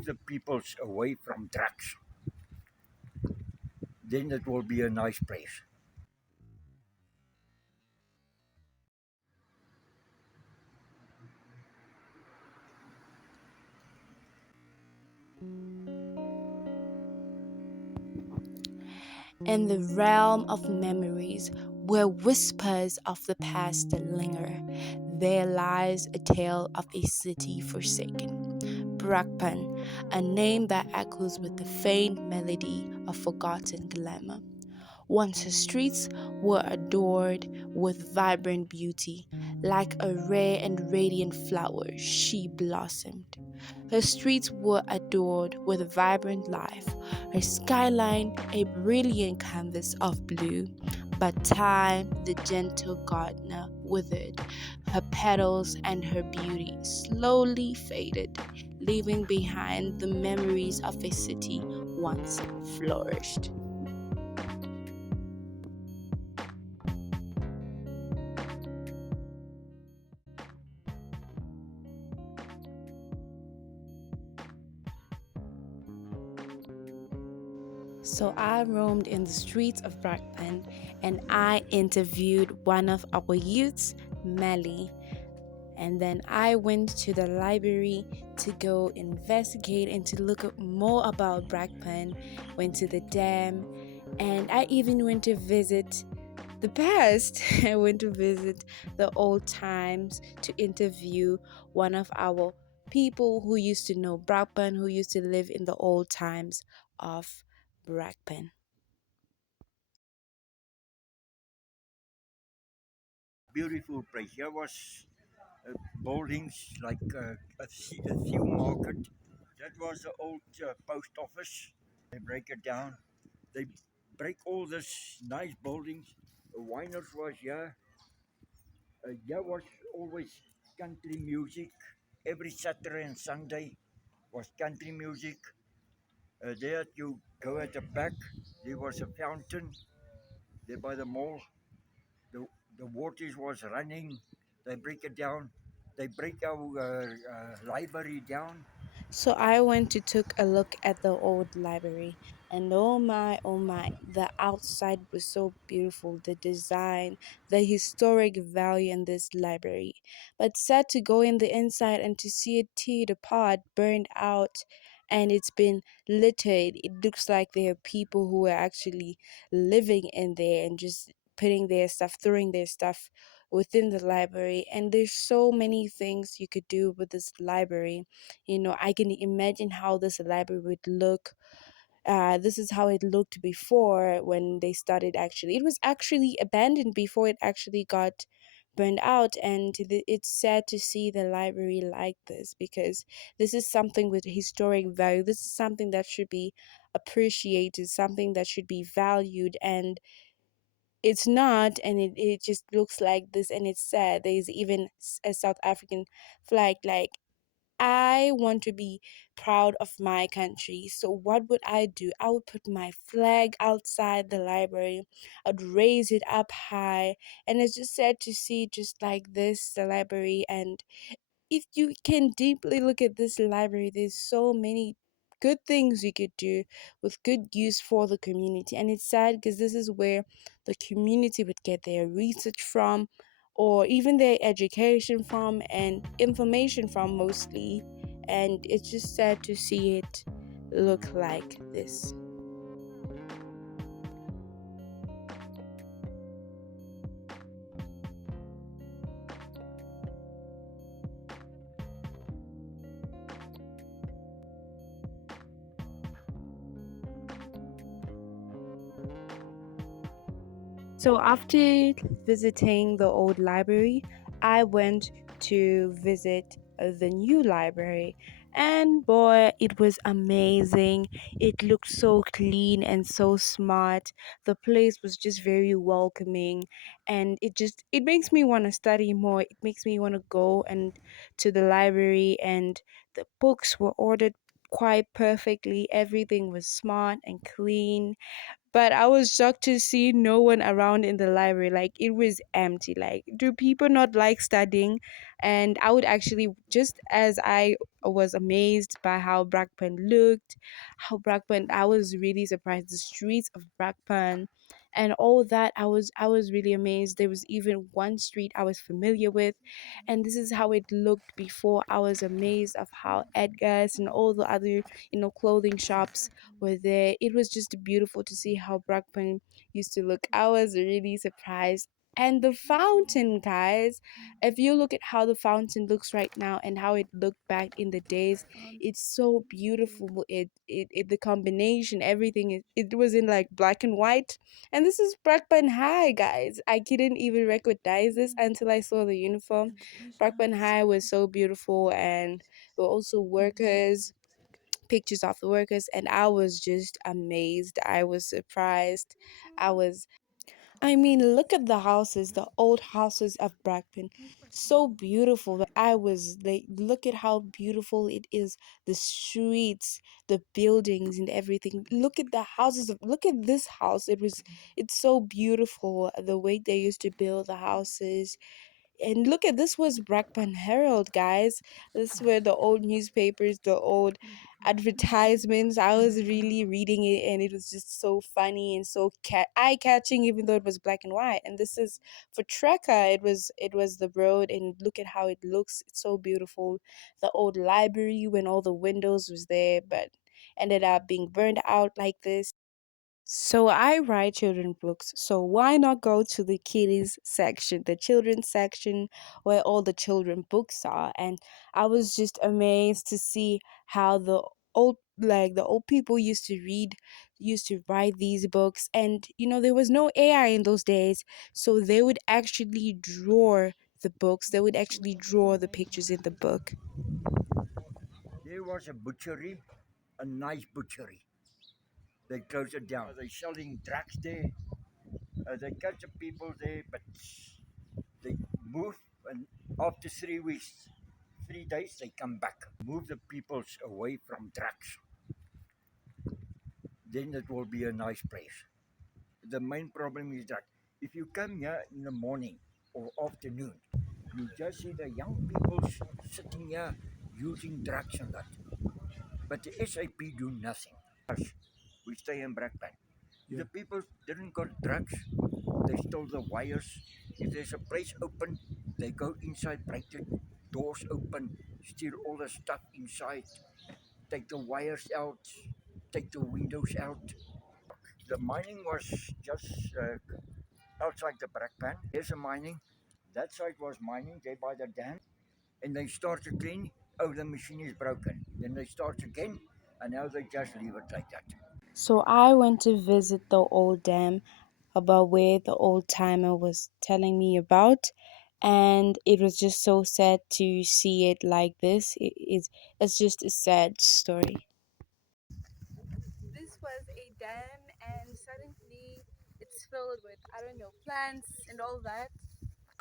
move the peoples away from drugs, then it will be a nice place. In the realm of memories, where whispers of the past linger, there lies a tale of a city forsaken. Brakpan, a name that echoes with the faint melody of forgotten glamour. Once her streets were adored with vibrant beauty, like a rare and radiant flower, she blossomed. Her streets were adored with vibrant life, her skyline a brilliant canvas of blue. But time, the gentle gardener, withered. Her petals and her beauty slowly faded, leaving behind the memories of a city once flourished. So I roamed in the streets of Brakpan and I interviewed one of our youths, Melly. And then I went to the library to go investigate and to look up more about Brakpan, went to the dam, and I even went to visit the past. I went to visit the old times to interview one of our people who used to know Brakpan, who used to live in the old times of Brakpan. Beautiful place. There was buildings like a few market. That was the old post office. They break it down. They break all this nice buildings. The Winers was here. There was always country music. Every Saturday and Sunday was country music. There you go at the back. There was a fountain there by the mall. The, the waters was running. They break it down. They break our library down. So I went to took a look at the old library, and oh my, the outside was so beautiful, the design, the historic value in this library. But sad to go in the inside and to see it teared apart, burned out, and it's been littered. It looks like there are people who are actually living in there and just putting their stuff, throwing their stuff within the library. And there's so many things you could do with this library. I can imagine how this library would look. This is how it looked before when they started. Actually, it was actually abandoned before it actually got burned out, and it's sad to see the library like this, because this is something with historic value. This is something that should be appreciated, something that should be valued, and it's not. And it just looks like this, and it's sad. There's even a South African flag. Like, I want to be proud of my country. So what would I do? I would put my flag outside the library. I'd raise it up high. And it's just sad to see just like this the library. And if you can deeply look at this library, there's so many good things you could do with good use for the community. And it's sad because this is where the community would get their research from, or even their education from, and information from mostly. And it's just sad to see it look like this. So after visiting the old library, I went to visit the new library. And boy, it was amazing. It looked so clean and so smart. The place was just very welcoming, and it makes me want to study more. It makes me want to go and to the library, and the books were ordered quite perfectly. Everything was smart and clean. But I was shocked to see no one around in the library. Like it was empty. Like, do people not like studying? And I would actually, just as I was amazed by how Brakpan looked, how Brakpan, I was really surprised. The streets of Brakpan and all that, I was really amazed. There was even one street I was familiar with, and this is how it looked before. I was amazed of how Edgar's and all the other, clothing shops were there. It was just beautiful to see how Brakpan used to look. I was really surprised. And the fountain, guys, if you look at how the fountain looks right now and how it looked back in the days, it's so beautiful. It the combination, everything, it was in like black and white. And this is Brakpan High, guys. I couldn't even recognize this until I saw the uniform. Brakpan High was so beautiful, and there were also workers, pictures of the workers, and I was just amazed. I was surprised. I was I mean, look at the houses, the old houses of Brakpan. So beautiful. I was like, look at how beautiful it is. The streets, the buildings, and everything. Look at the houses. Look at this house. It's so beautiful. The way they used to build the houses, and look at this was Brakpan Herald, guys. This were the old newspapers, the old advertisements. I was really reading it, and it was just so funny and so eye catching, even though it was black and white. And this is for Treka. It was the road, and look at how it looks. It's so beautiful. The old library when all the windows was there, but ended up being burned out like this. So I write children books. So why not go to the kiddies section, the children's section where all the children books are? And I was just amazed to see how the old people used to write these books. And there was no AI in those days, so they would actually draw the books. They would actually draw the pictures in the book. There was a butchery, a nice butchery. They closed it down. They're selling drugs there. They catch the people there, but they move, and after 3 weeks, 3 days, they come back. Move the peoples away from drugs. Then it will be a nice place. The main problem is that if you come here in the morning or afternoon, you just see the young people sitting here using drugs and that. But the SAP do nothing. Us, we stay in Brakpan. The people didn't got drugs. They stole the wires. If there's a place open, they go inside, break the doors open, steal all the stuff inside, take the wires out, take the windows out. The mining was just outside the Brakpan. There's a mining. That side was mining there by the dam. And they start again. Oh, the machine is broken. Then they start again. And now they just leave it like that. So I went to visit the old dam about where the old timer was telling me about, and it was just so sad to see it like this. It's just a sad story. This was a dam, and suddenly it's filled with, I don't know, plants and all that.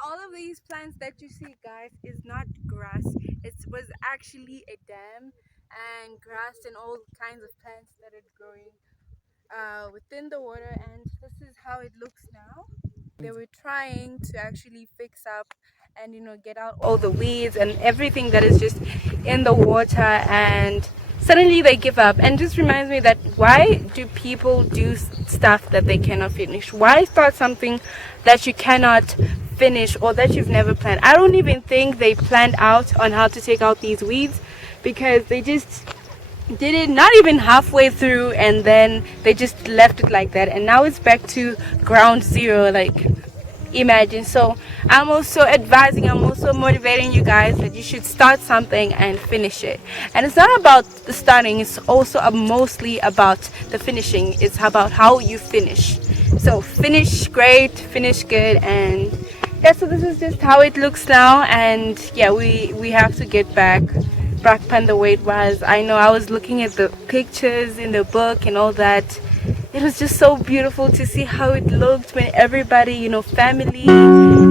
All of these plants that you see, guys, is not grass. It was actually a dam, and grass and all kinds of plants started growing within the water, and this is how it looks now. They were trying to actually fix up and get out all the weeds and everything that is just in the water, and suddenly they give up. And this reminds me that why do people do stuff that they cannot finish? Why start something that you cannot finish or that you've never planned? I don't even think they planned out on how to take out these weeds, because they just did it not even halfway through, and then they just left it like that, and now it's back to ground zero. Like, imagine. So I'm also motivating you guys that you should start something and finish it. And it's not about the starting, it's also mostly about the finishing. It's about how you finish. So finish great, finish good. And yeah, so this is just how it looks now. And yeah, we have to get back the way it was. I know I was looking at the pictures in the book and all that. It was just so beautiful to see how it looked when everybody, family,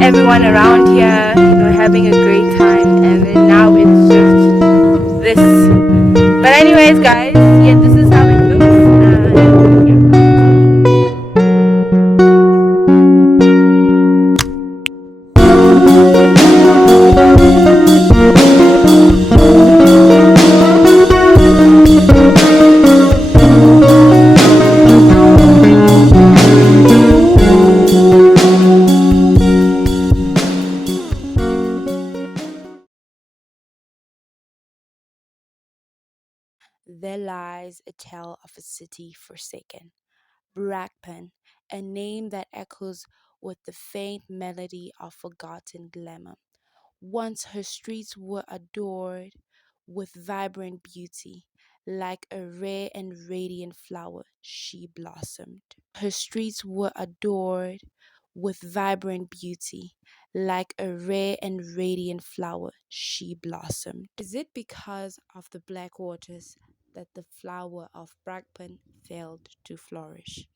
everyone around here, having a great time. And then now it's just this. But anyways, guys, yeah, this is how it looks. Yeah. there lies a tale of a city forsaken. Brakpan, a name that echoes with the faint melody of forgotten glamour. Once her streets were adored with vibrant beauty. Like a rare and radiant flower, she blossomed. Her streets were adored with vibrant beauty. Like a rare and radiant flower, she blossomed. Is it because of the black waters that the flower of Brakpan failed to flourish?